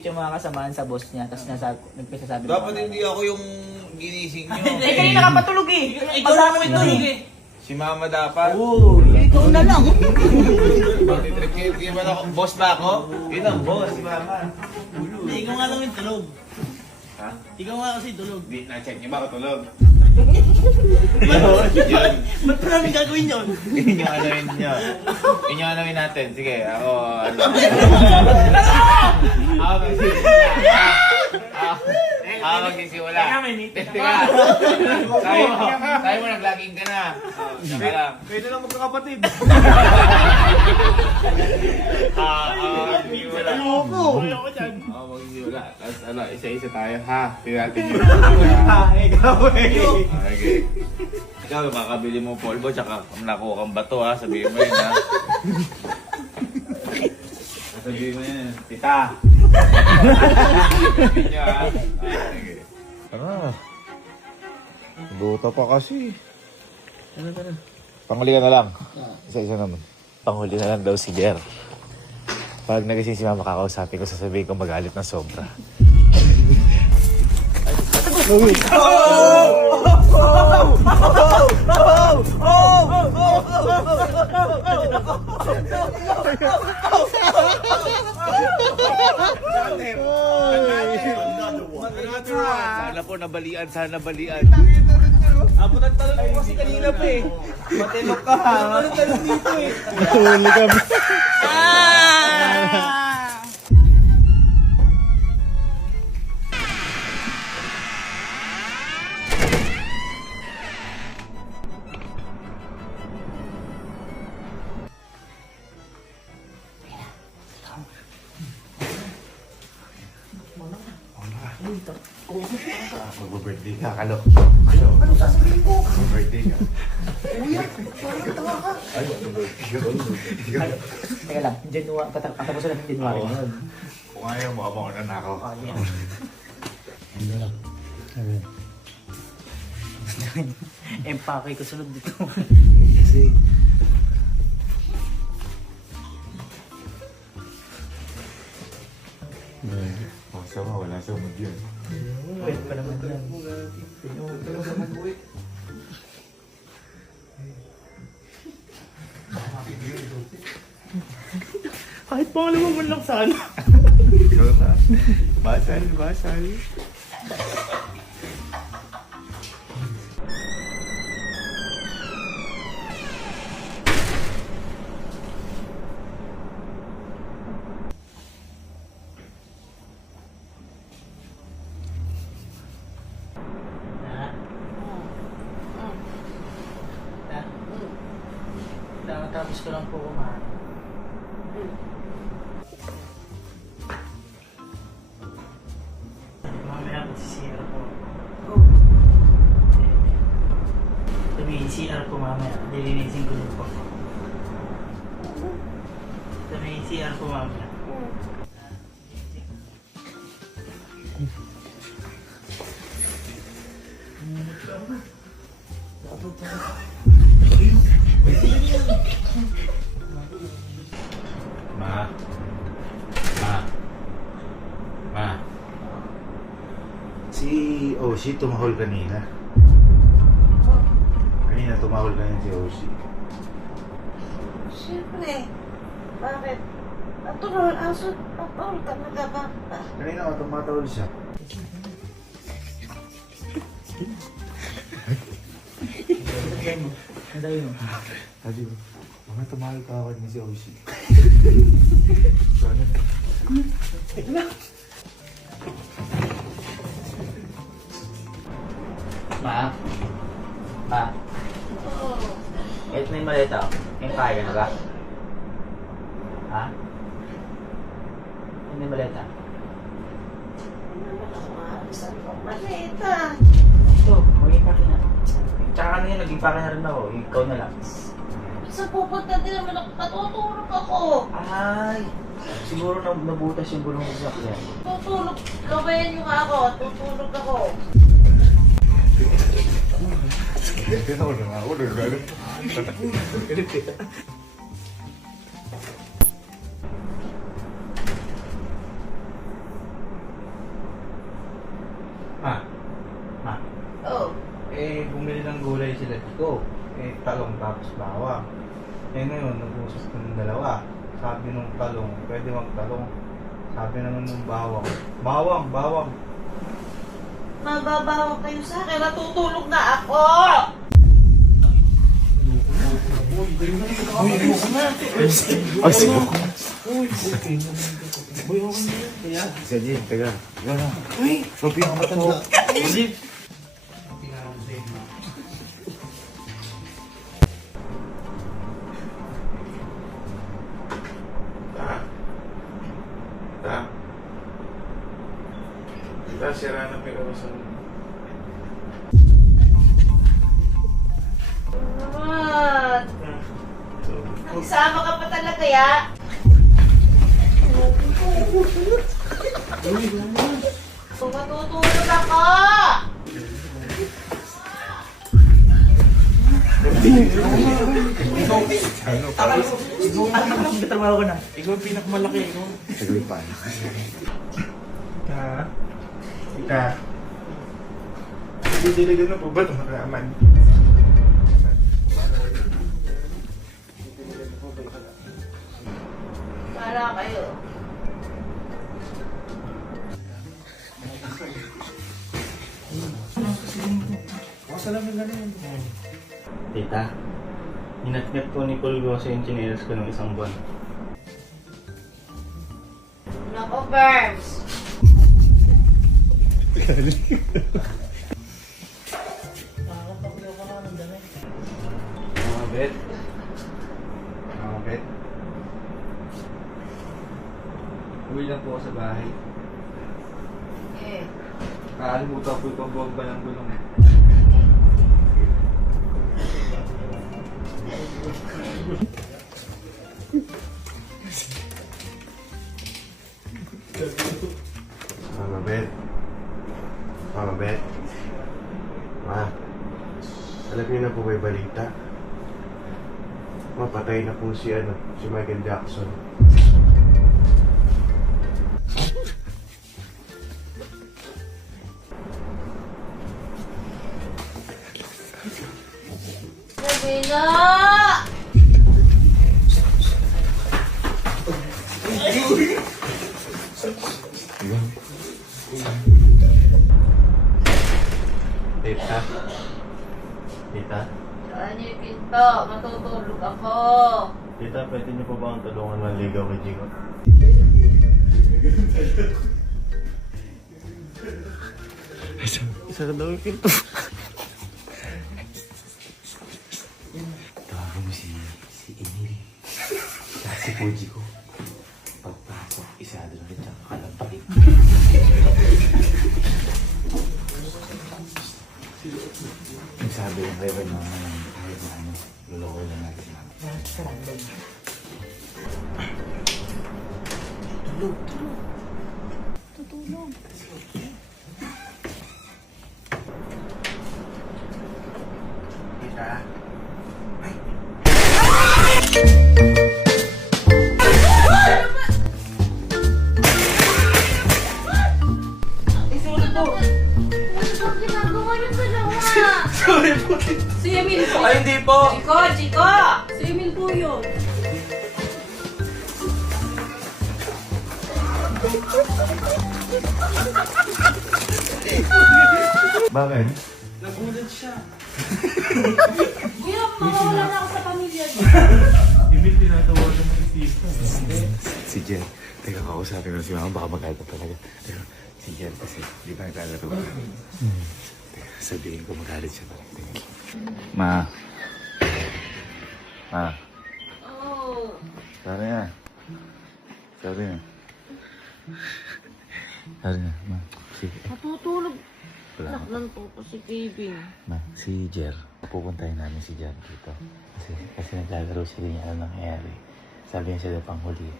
yung mga kasamaan sa boss niya, tapos nagpisasabi Dapat hindi ako yung ginising nyo. Eh, kanina ka patulog eh! Ikaw na kami tulog eh. Si mama dapat. Oo! Ikaw na lang. Bakit ako? Boss ba ako? Yun ang boss, si mama. Hindi, ikaw nga lang yung tulog. Ha? Ikaw nga kasi tulog. Di, na-check niyo ba ako tulog? Ba't pa namin gagawin yun? Yun yung anawin niyo. Yun yung anawin natin. Sige, ako ano. Ako magsisimula. Ako magsisimula. Teka. Sabi mo naglaging ka na. Saka lang. Kayo na lang magkakapatid. Ako magsisimula. Ayoko dyan. Ako magsisimula. Tapos ano, isa-isa tayo ha. Tingnan natin yun. Ikaw eh. Okay. Ikaw, makakabili mo polvo tsaka nakuha kang bato ha. Sabihin mo yun ha. Sabihin mo yun. Tita. Sabihin nyo ha. Okay. Buta pa kasi. Panghuli ka na lang. Isa-isa naman. Panghuli na lang daw si Jer. Pag nagising si mama kakausapin ko, sasabihin ko magalit ng sobra. Sana po nabalian, sana balian. Abot ang talon mo kasi kanina pa eh. Matilok ka ha. Abot ang talon dito eh. Nahuli kami. Mag-birthday ka, Kalo. Ano sasabihin ko? Mag-birthday ka. Kuya, parang tawa ka. Ay, mag-birthday ka. Teka lang, patapos na ng January na yun. Kung ayaw mo, abang na ako. Oh, yeah. Empake ko sunod dito. Kasi... Sama, wala sa mood yun. Pwede pa naman yan. Kahit pangalawa man lang sana. Ikaw na. Basal, basal. Tapos ko lang po kumain. Mamaya magsisira po. Sabihin, CR po mamaya. Nilinisin ko din po. Sabihin, CR po mamaya. Ma. Ma. Ma. Si Oshi tumahol kanina. Kanina tumahol kanina si Oshi. Siyempre. Bakit? Natulol, aso, patol ka nagabak pa. Kanina ako tumatahol siya. Ang dahil mo. Sabi ko, mga tumahol ka ako ni si Oshi. Sana. Ma? Ma? Oo. Ito na yung maleta. Yung kaya na ba? Ha? Ano yung maleta? Ano naman ako maalisan kong malita? Ito, mag-impake na. Tsaka ano yun, nag-impake na rin ako. Ikaw na lang. Sa pupunta din naman ako, patutulog ako. Ay! Siguro nabutas yung gulong ko sa kanya. Tutulog. Gawain niyo nga ako, tutulog ako. Kaya ako na ako. Oh. Bumili ng gulay sila dito. Talong tapos bawang. Ngayon, nag-usap ko ng dalawa. Sabi nung talong, pwede magtalong. Sabi naman nung bawang, bawang. Mababawa kayo sa akin. Natutulog na ako. Ay, sige. Sige, teka. Teka na. Sophie, ang matanda. Sira na pinakasan. Naman. Nagsama ka pa talaga ya? Matutulog ako. Trabaho ko na. Ikaw yung pinakamalaki, ikaw. Saglit pa. Ika. Didiligan na po ba ito naman? Para kayo. Tita, hinatngat po ni Pulgoso yung chinelas ko ng isang buwan. Nako, Verbs. Mga bet. Uwi lang po ako sa bahay. Eh, Nakalimutan ko yung bomba ng gulong. Mama Bet. Mama Bet. Ma, alam niyo na po may balita. Mapatay na po si Michael Jackson. sabi na! Tita. Tita. Saan niyo yung pinto? Matutulog ako. Tita, pwede niyo po ba ang tulungan manligaw kay Jigo? Isa na daw yung pinto. Tawagan mo si Emil. Saka si Fuji ko. Pagpasok, isado na rin siyang kalampait. Yung sabi ng Reverend Mama ng kahit na luloko lang natin namin. Kita. Ano ba ginagawa niyo dalawa? Sorry po. Si Emil po. Ay, hindi po. Chico! Si Emil po yun. Bakit? Nagulat siya. Hirap, mawawala na ako sa pamilya niya. Emil, tinatawagan mo si Tita. Si Jen. Teka, kausapin ko si Mama. Baka mag-alta talaga. Teka, si Jen kasi di ba naglalaro ka? Teka, sabihin ko magalit siya talaga. Teka. Ma. Oh. Sorry na. Sorry na. Sorry na, ma. Sige. Matutulog. Wala Anak ng toto si Kevin. Ma, si Jer. Pupuntahin namin si Jer dito. Kasi naglalaro siya din yung nangyayari. Sabi niya siya pang huli.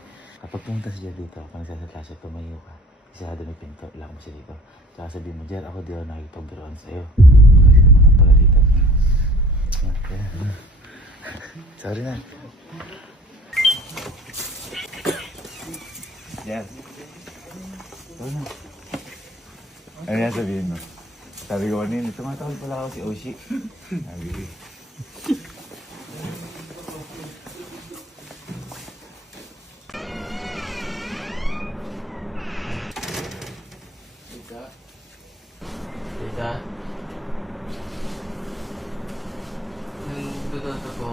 Kapag pumunta si Jer dito, kung nagsasala siya, tumayo ka. Isarado may pinto, ilak mo siya dito. Tsaka sabihin mo, Jer, ako di ako nakikipagbiroan sa'yo. Kasi naman pala dito. Sorry na. Jer. Sorry na. Ano yan sabihin mo? Sabi ko kanina, tumatawag pala ako si Oshi. Sabi ko. Tita? Nandito po.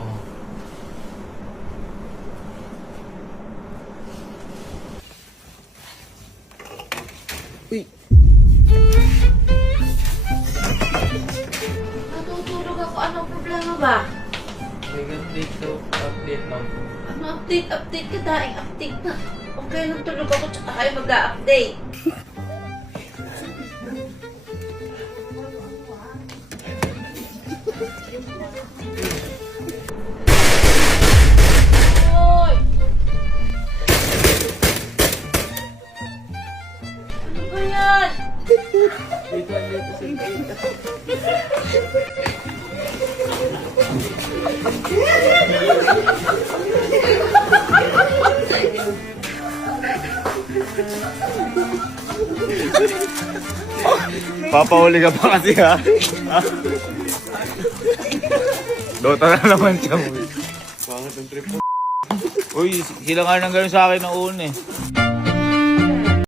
Natutulog ako. Anong problema ba? Nag-update daw. Update lang po. Ano update? Update ka daing. Update na. Okay, nang tulog ako tsaka kayo mag-update. Hoy! Ano ba yan? Papahuli ka pa kasi ha? Dota na naman siya. Bakit ang trip mo? Uy, sila nga nang gano'n sa akin ng una eh.